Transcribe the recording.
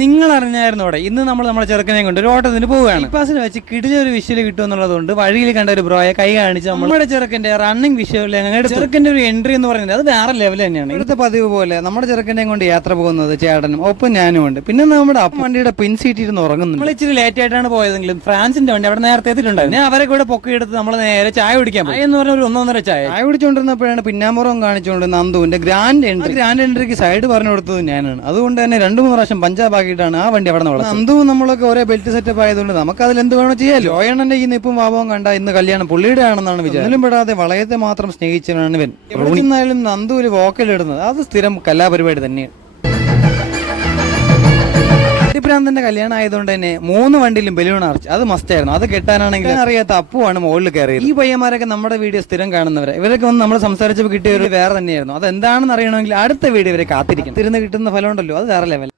നിങ്ങൾ അറിഞ്ഞായിരുന്നു അവിടെ. ഇന്ന് നമ്മൾ നമ്മുടെ ചെറുക്കനെ കൊണ്ട് ഒരു ഓട്ടത്തിന് പോവുകയാണ്. പാസിൽ വെച്ച് കിടിലൊരു ഒരു വിഷ്വൽ കിട്ടും എന്നുള്ളതുകൊണ്ട് വഴിയിൽ കണ്ട ഒരു ബ്രോയെ കൈ കാണിച്ച് നമ്മുടെ ചെറുക്കന്റെ റണ്ണിങ് വിഷയമില്ല ഞങ്ങളുടെ ചെറുക്കന്റെ ഒരു എൻട്രി എന്ന് പറയുന്നത് അത് വേറെ ലെവൽ തന്നെയാണ്. ഇവിടുത്തെ പതിവ് പോലെ നമ്മുടെ ചെറുക്കനെ കൊണ്ട് യാത്ര പോകുന്നത് ചേട്ടനും ഒപ്പം ഞാനും ഉണ്ട്. പിന്നെ നമ്മുടെ അപ്പം വണ്ടിയുടെ പിൻ സീറ്റിൽ ഇരുന്ന് ഉറങ്ങുന്നു നമ്മൾ ഇച്ചിരി ലേറ്റ് ആയിട്ടാണ് പോയതെങ്കിലും ഫ്രാൻസിന്റെ വണ്ടി അവിടെ നേരത്തെ എത്തിയിട്ടുണ്ടായിരുന്നു. ഞാൻ അവരെ കൂടെ പൊക്കിയെടുത്ത് നമ്മൾ നേരെ ചായ കുടിക്കാൻ ചായ എന്ന് പറഞ്ഞ ഒരു ഒന്നൊന്നര ചായ. ചായ കുടിച്ചുകൊണ്ടിരുന്നപ്പോഴാണ് പിന്നാമ്പുറം കാണിച്ചുകൊണ്ട് നന്ദുവിന്റെ ഗ്രാൻഡ് എൻട്രി ഗ്രാൻഡ് എൻട്രിക്ക് സൈഡ് പറഞ്ഞു കൊടുത്തത് ഞാനാണ്. അതുകൊണ്ട് തന്നെ രണ്ടു മൂന്ന് പ്രാവശ്യം പഞ്ചാബ് ആക്കിയിട്ടാണ് ആ വണ്ടി അവിടെ നിന്ന് അന്തും നമ്മളൊക്കെ ഒരേ ബെൽറ്റ് സെറ്റപ്പ് ആയതുകൊണ്ട് നമുക്ക് അതിൽ എന്ത് വേണോ ചെയ്യാലോ. ജോയണ്ണന്റെ ഈ നിപ്പും ഭാവവും കണ്ട ഇന്ന് കല്യാണം പുള്ളിയുടെ ആണെന്നാണ് വിചാരം പെടാതെ വളയത്തെ മാത്രം സ്നേഹിച്ചവനാണ് ഇവൻ. ചെന്നാലും നന്ദു ഒരു വോക്കൽ ഇടുന്നത്. അത് സ്ഥിരം കലാപരിപാടി തന്നെയാണ്. ഭ്രാന്തന്റെ കല്യാണം ആയതുകൊണ്ട് തന്നെ മൂന്ന് വണ്ടിയിലും ബലൂൺ അറച്ച് അത് മസ്റ്റ് ആയിരുന്നു. അത് കെട്ടാനാണെങ്കിൽ അറിയാത്ത അപ്പുവാണ് മുകളിൽ കയറിയത്. ഈ പയ്യന്മാരൊക്കെ നമ്മുടെ വീഡിയോ സ്ഥിരം കാണുന്നവരെ. ഇവരൊക്കെ ഒന്ന് നമ്മൾ സംസാരിച്ചപ്പോൾ കിട്ടിയ ഒരു വേറെ തന്നെയായിരുന്നു. അത് എന്താണെന്ന് അറിയണമെങ്കിൽ അടുത്ത വീഡിയോ ഇവരെ കാത്തിരിക്കും തിരുന്ന് കിട്ടുന്ന ഫലമുണ്ടല്ലോ. അത് വേറെ ലെവൽ